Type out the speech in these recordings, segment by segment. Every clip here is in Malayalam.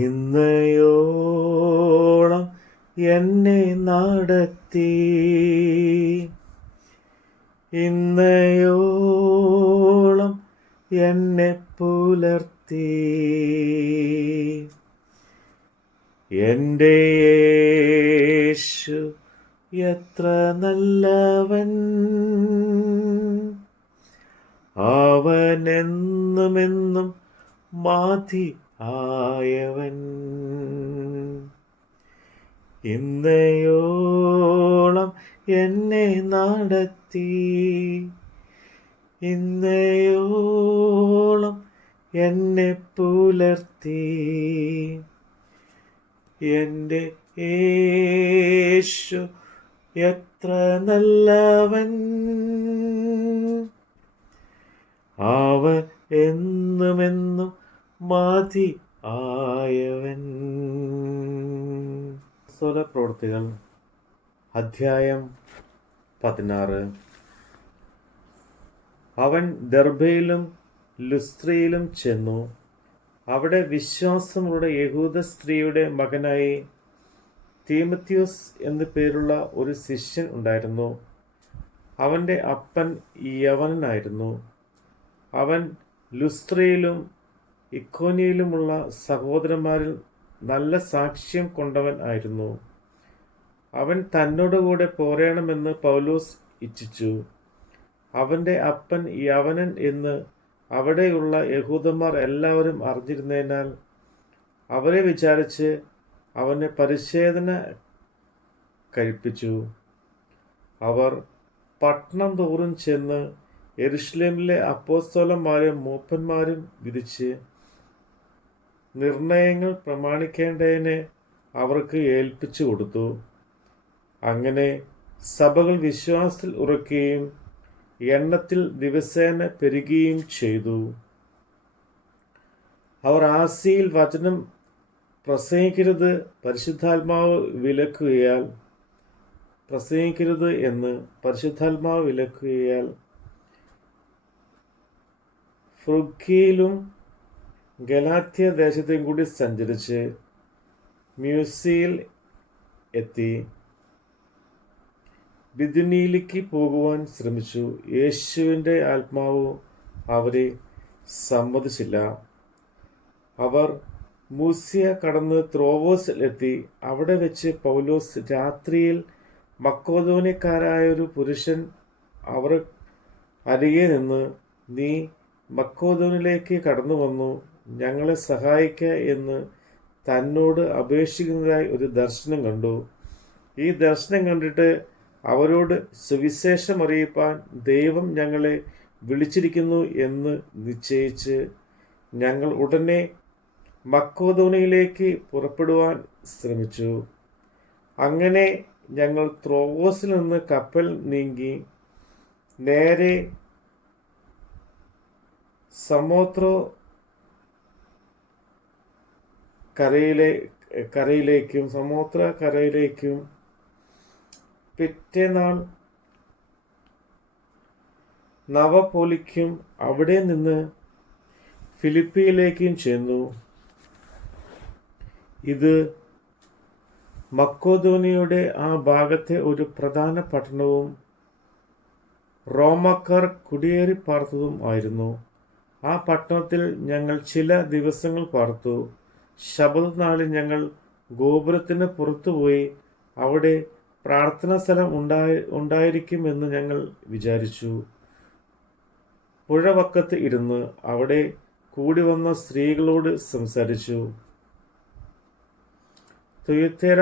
ഇന്നയോളം എന്നെ നടത്തി, ഇന്നയോളം എന്നെ പുലർത്തി. എൻ്റെ യേശു എത്ര നല്ലവൻ, അവനെന്നുമെന്നും മതി ആയവൻ. ഇന്നയോളം എന്നെ നടത്തി, ഇന്നയോളം എന്നെ പുലർത്തി. എൻ്റെ യേശു എത്ര നല്ലവൻ, അവൻ എന്നുമെന്നും മതി ആയവൻ. പ്രവൃത്തികൾ അധ്യായം 16. അവൻ ദർബയിലും ലുസ്ത്രയിലും ചെന്നു. അവിടെ വിശ്വാസമുള്ള യഹൂദ സ്ത്രീയുടെ മകനായി തീമത്യോസ് എന്നു പേരുള്ള ഒരു ശിഷ്യൻ ഉണ്ടായിരുന്നു. അവൻ്റെ അപ്പൻ യവനനായിരുന്നു. അവൻ ലുസ്ത്രയിലും ഇക്കോന്യയിലുമുള്ള സഹോദരന്മാരിൽ നല്ല സാക്ഷ്യം കൊണ്ടവൻ ആയിരുന്നു. അവൻ തന്നോടുകൂടെ പോരണമെന്ന് പൗലോസ് ഇച്ഛിച്ചു. അവൻ്റെ അപ്പൻ യവനൻ എന്ന് അവിടെയുള്ള യഹൂദന്മാർ എല്ലാവരും അറിഞ്ഞിരുന്നതിനാൽ അവരെ വിചാരിച്ച് അവനെ പരിച്ഛേദന കഴിപ്പിച്ചു. അവർ പട്ടണം തോറും ചെന്ന് യെരുശലേമിലെ അപ്പോസ്തലന്മാരും മൂപ്പന്മാരും വിധിച്ച് നിർണയങ്ങൾ പ്രമാണിക്കേണ്ടതിന് അവർക്ക് ഏൽപ്പിച്ചു കൊടുത്തു. അങ്ങനെ സഭകൾ വിശ്വാസത്തിൽ ഉറക്കുകയും എണ്ണത്തിൽ ദിവസേന പെരുകുകയും ചെയ്തു. അവർ ആസിയിൽ വചനം പ്രസംഗിക്കരുത് എന്ന് പരിശുദ്ധാത്മാവ് വിലക്കുകയാൽ ഫ്രുഗിയിലും ഗലാത്യ ദേശത്തെയും കൂടി സഞ്ചരിച്ച് മ്യൂസിയിൽ എത്തി ബിഥുനിയിലേക്ക് പോകുവാൻ ശ്രമിച്ചു. യേശുവിൻ്റെ ആത്മാവ് അവരെ സമ്മതിച്ചില്ല. അവർ മൂസിയ കടന്ന് ത്രോവോസിൽ എത്തി. അവിടെ വെച്ച് പൗലോസ് രാത്രിയിൽ മക്കോദോന്യക്കാരായൊരു പുരുഷൻ അവർ അരികെ നിന്ന്, നീ മക്കോദോനിലേക്ക് കടന്നു വന്നു ഞങ്ങളെ സഹായിക്ക എന്ന് തന്നോട് അപേക്ഷിക്കുന്നതായി ഒരു ദർശനം കണ്ടു. ഈ ദർശനം കണ്ടിട്ട് അവരോട് സുവിശേഷം അറിയിപ്പാൻ ദൈവം ഞങ്ങളെ വിളിച്ചിരിക്കുന്നു എന്ന് നിശ്ചയിച്ച് ഞങ്ങൾ ഉടനെ മക്കോദോനിയയിലേക്ക് പുറപ്പെടുവാൻ ശ്രമിച്ചു. അങ്ങനെ ഞങ്ങൾ ത്രോവോസിൽ നിന്ന് കപ്പൽ നീങ്ങി നേരെ സമോത്രോ കരയിലേക്കും പിറ്റേനാൾ നവപോലിക്കും അവിടെ നിന്ന് ഫിലിപ്പിയിലേക്കും ചെന്നു. ഇത് മക്കോദോനിയയുടെ ആ ഭാഗത്തെ ഒരു പ്രധാന പട്ടണവും റോമാക്കാർ കുടിയേറി പാർത്തതും ആയിരുന്നു. ആ പട്ടണത്തിൽ ഞങ്ങൾ ചില ദിവസങ്ങൾ പാർത്തു. ശബത്ത് നാളിൽ ഞങ്ങൾ ഗോപുരത്തിന് പുറത്തുപോയി അവിടെ പ്രാർത്ഥനാ സ്ഥലം ഉണ്ടായിരിക്കുമെന്ന് ഞങ്ങൾ വിചാരിച്ചു. പുഴവക്കത്ത് ഇരുന്ന് അവിടെ കൂടി വന്ന സ്ത്രീകളോട് സംസാരിച്ചു. തുയത്തേര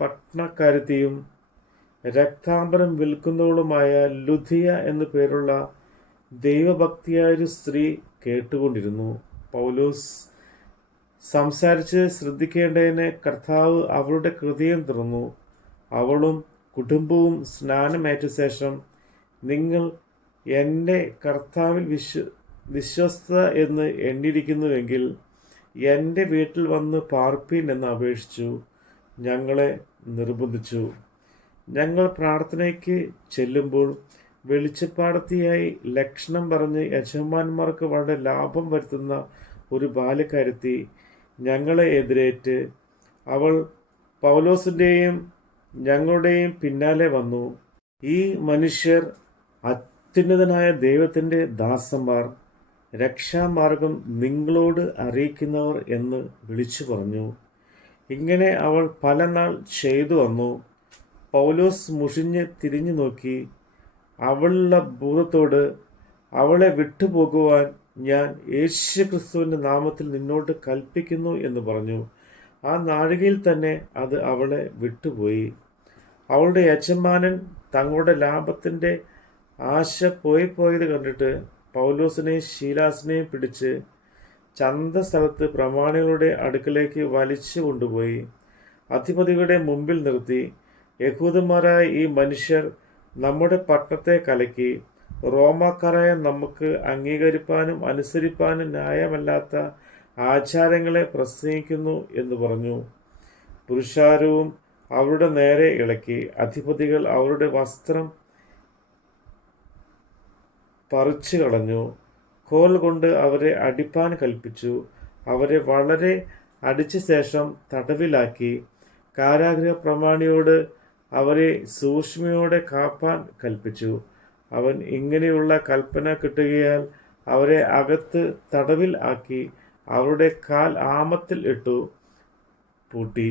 പട്ടണക്കാരത്തിയും രക്താംബരം വിൽക്കുന്നവളുമായ ലുധിയ എന്നു പേരുള്ള ദൈവഭക്തിയായൊരു സ്ത്രീ കേട്ടുകൊണ്ടിരുന്നു. പൗലോസ് സംസാരിച്ച് ശ്രദ്ധിക്കേണ്ടതിന് കർത്താവ് അവളുടെ ഹൃദയം തുറന്നു. അവളും കുടുംബവും സ്നാനമേറ്റ ശേഷം, നിങ്ങൾ എൻ്റെ കർത്താവിൽ വിശ്വസ്ത എന്ന് എണ്ണിയിരിക്കുന്നുവെങ്കിൽ എൻ്റെ വീട്ടിൽ വന്ന് പാർപ്പീൻ എന്ന് അപേക്ഷിച്ചു. ഞങ്ങളെ നിർബന്ധിച്ചു. ഞങ്ങൾ പ്രാർത്ഥനയ്ക്ക് ചെല്ലുമ്പോൾ വെളിച്ചപ്പാടത്തിയായി ലക്ഷണം പറഞ്ഞ് യജമാന്മാർക്ക് വളരെ ലാഭം വരുത്തുന്ന ഒരു ബാല്യക്കാരത്തി ഞങ്ങളെ എതിരേറ്റ് അവൾ പൗലോസിൻ്റെയും ഞങ്ങളുടെയും പിന്നാലെ വന്നു. ഈ മനുഷ്യർ അത്യുന്നതനായ ദൈവത്തിൻ്റെ ദാസന്മാർ, രക്ഷാമാർഗം നിങ്ങളോട് അറിയിക്കുന്നവർ എന്ന് വിളിച്ചു പറഞ്ഞു. ഇങ്ങനെ അവൾ പല നാൾ ചെയ്തു വന്നു. പൗലോസ് മുഷിഞ്ഞ് തിരിഞ്ഞു നോക്കി അവളുള്ള ഭൂതത്തോട്, അവളെ വിട്ടുപോകുവാൻ ഞാൻ യേശുക്രിസ്തുവിൻ്റെ നാമത്തിൽ നിന്നോട് കൽപ്പിക്കുന്നു എന്ന് പറഞ്ഞു. ആ നാഴികയിൽ തന്നെ അത് അവളെ വിട്ടുപോയി. അവളുടെ യജമാനൻ തങ്ങളുടെ ലാഭത്തിൻ്റെ ആശ പോയത് കണ്ടിട്ട് പൗലോസിനെയും ശീലാസിനെയും പിടിച്ച് ചന്തസ്ഥലത്ത് പ്രമാണികളുടെ അടുക്കലേക്ക് വലിച്ചു കൊണ്ടുപോയി അധിപതികളുടെ മുമ്പിൽ നിർത്തി, യഹൂദന്മാരായ ഈ മനുഷ്യർ നമ്മുടെ പട്ടണത്തെ കലക്കി റോമാക്കാരായ നമുക്ക് അംഗീകരിപ്പാനും അനുസരിപ്പാനും ന്യായമല്ലാത്ത ആചാരങ്ങളെ പ്രസംഗിക്കുന്നു എന്ന് പറഞ്ഞു. പുരുഷാരവും അവരുടെ നേരെ ഇളക്കി. അധിപതികൾ അവരുടെ വസ്ത്രം പറിച്ചു കളഞ്ഞു. കോൽ കൊണ്ട് അവരെ അടിപ്പാൻ കൽപ്പിച്ചു. അവരെ വളരെ അടിച്ച ശേഷം തടവിലാക്കി. കാരാഗൃഹ പ്രമാണിയോട് അവരെ സൂക്ഷ്മയോടെ കാപ്പാൻ കൽപ്പിച്ചു. അവൻ ഇങ്ങനെയുള്ള കൽപ്പന കിട്ടുകയാൽ അവരെ അകത്ത് തടവിൽ ആക്കി അവരുടെ കാൽ ആമത്തിൽ ഇട്ടു പൂട്ടി.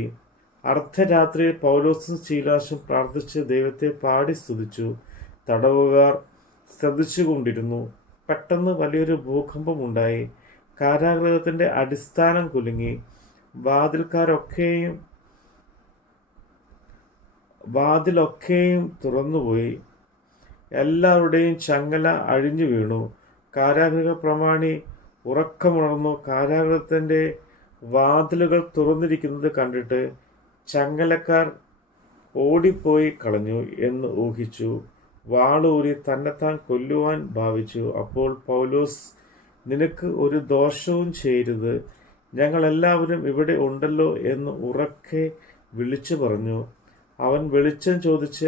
അർദ്ധരാത്രിയിൽ പൗലോസും ശീലാസും പ്രാർത്ഥിച്ച് ദൈവത്തെ പാടി സ്തുതിച്ചു. തടവുകാർ ശ്രദ്ധിച്ചുകൊണ്ടിരുന്നു. പെട്ടെന്ന് വലിയൊരു ഭൂകമ്പം ഉണ്ടായി. കാരാഗൃഹത്തിൻ്റെ അടിസ്ഥാനം കുലുങ്ങി. വാതിലൊക്കെയും തുറന്നുപോയി. എല്ലാവരുടെയും ചങ്ങല അഴിഞ്ഞു വീണു. കാരാഗൃഹ പ്രമാണി ഉറക്കമുണർന്നു. കാരാഗൃഹത്തിൻ്റെ വാതിലുകൾ തുറന്നിരിക്കുന്നത് കണ്ടിട്ട് ചങ്ങലക്കാർ ഓടിപ്പോയി കളഞ്ഞു എന്ന് ഊഹിച്ചു. വാളൂരി തന്നെത്താൻ കൊല്ലുവാൻ ഭാവിച്ചു. അപ്പോൾ പൗലോസ്, നിനക്ക് ഒരു ദോഷവും ചെയ്യരുത്, ഞങ്ങളെല്ലാവരും ഇവിടെ ഉണ്ടല്ലോ എന്ന് ഉറക്കെ വിളിച്ചു പറഞ്ഞു. അവൻ വെളിച്ചം ചോദിച്ച്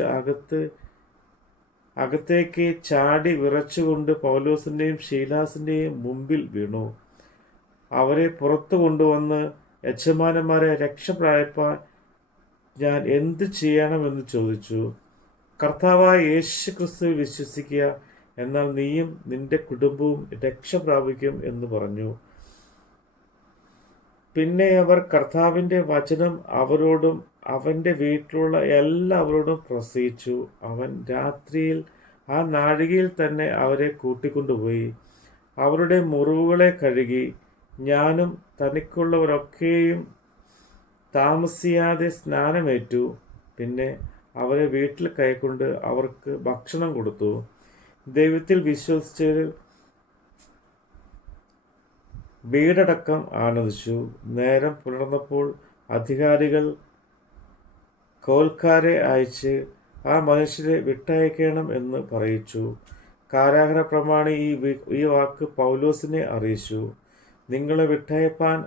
അകത്തേക്ക് ചാടി വിറച്ചുകൊണ്ട് പൗലോസിൻ്റെയും ശീലാസിൻ്റെയും മുമ്പിൽ വീണു. അവരെ പുറത്തു കൊണ്ടുവന്ന്, യജമാനന്മാരെ, രക്ഷപ്രാപിപ്പാൻ ഞാൻ എന്ത് ചെയ്യണമെന്ന് ചോദിച്ചു. കർത്താവായ യേശുക്രിസ്തുവിൽ വിശ്വസിക്കുക, എന്നാൽ നീയും നിന്റെ കുടുംബവും രക്ഷ പ്രാപിക്കും എന്ന് പറഞ്ഞു. പിന്നെ അവർ കർത്താവിൻ്റെ വചനം അവരോടും അവൻ്റെ വീട്ടിലുള്ള എല്ലാവരോടും പ്രസംഗിച്ചു. അവൻ രാത്രിയിൽ ആ നാഴികയിൽ തന്നെ അവരെ കൂട്ടിക്കൊണ്ടുപോയി അവരുടെ മുറിവുകളെ കഴുകി. ഞാനും തനിക്കുള്ളവരൊക്കെയും താമസിയാതെ സ്നാനമേറ്റു. പിന്നെ അവരെ വീട്ടിൽ കൈക്കൊണ്ട് അവർക്ക് ഭക്ഷണം കൊടുത്തു. ദൈവത്തിൽ വിശ്വസിച്ചവരിൽ വീടടക്കം ആനന്ദിച്ചു. നേരം പുലർന്നപ്പോൾ അധികാരികൾ കോൽക്കാരെ അയച്ച് ആ മനുഷ്യരെ വിട്ടയക്കണം എന്ന് പറയിച്ചു. കാരാഗൃഹ പ്രമാണി ഈ വാക്ക് പൗലോസിനെ അറിയിച്ചു. നിങ്ങളെ വിട്ടയപ്പാൻ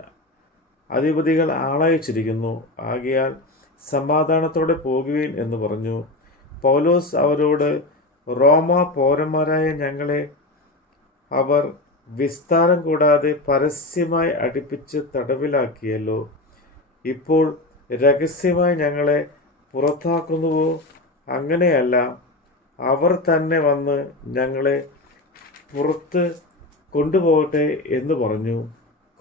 അധിപതികൾ ആളയച്ചിരിക്കുന്നു. ആകയാൽ സമാധാനത്തോടെ പോകുവീൻ എന്ന് പറഞ്ഞു. പൗലോസ് അവരോട്, റോമാ പൗരന്മാരായ ഞങ്ങളെ അവർ വിസ്താരം കൂടാതെ പരസ്യമായി അടുപ്പിച്ച് തടവിലാക്കിയല്ലോ. ഇപ്പോൾ രഹസ്യമായി ഞങ്ങളെ പുറത്താക്കുന്നുവോ? അങ്ങനെയല്ല, അവർ തന്നെ വന്ന് ഞങ്ങളെ പുറത്ത് കൊണ്ടുപോകട്ടെ എന്ന് പറഞ്ഞു.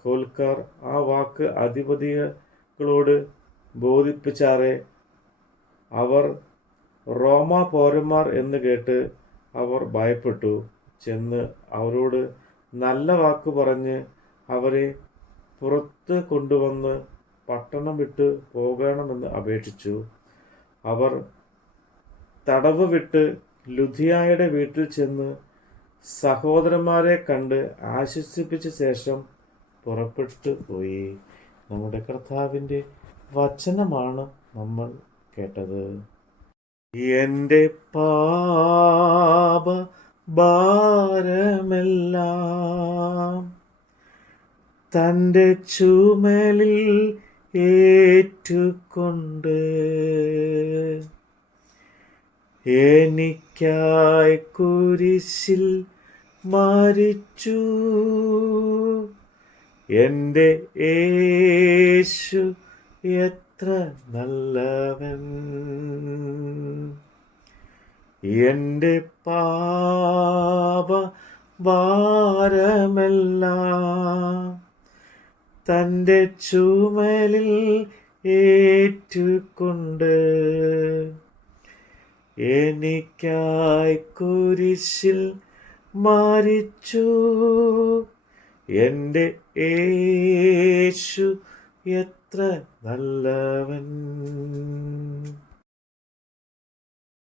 കോൽക്കാർ ആ വാക്ക് അധിപതികളോട് ബോധിപ്പിച്ചാറെ. അവർ റോമാ പൗരന്മാർ എന്ന് കേട്ട് അവർ ഭയപ്പെട്ടു. ചെന്ന് അവരോട് നല്ല വാക്ക് പറഞ്ഞ് അവരെ പുറത്ത് കൊണ്ടുവന്ന് പട്ടണം വിട്ട് പോകണമെന്ന് അപേക്ഷിച്ചു. അവർ തടവ് വിട്ട് ലുദിയായുടെ വീട്ടിൽ ചെന്ന് സഹോദരന്മാരെ കണ്ട് ആശ്വസിപ്പിച്ച ശേഷം പുറപ്പെട്ടു പോയി. നമ്മുടെ കർത്താവിൻ്റെ വചനമാണ് നമ്മൾ കേട്ടത്. എൻ്റെ പാപ ഭാരമെല്ലാം തൻ്റെ ചുമലിൽ ഏറ്റുകൊണ്ട് എനിക്കായി കുരിശിൽ മരിച്ചു. എൻ്റെ യേശു എത്ര നല്ലവൻ. എൻ്റെ പാപ ഭാരമെല്ലാം തൻ്റെ ചുമലിൽ ഏറ്റുകൊണ്ട് എനിക്കായി കുരിശിൽ മരിച്ചു. എൻ്റെ യേശു എത്ര നല്ലവൻ.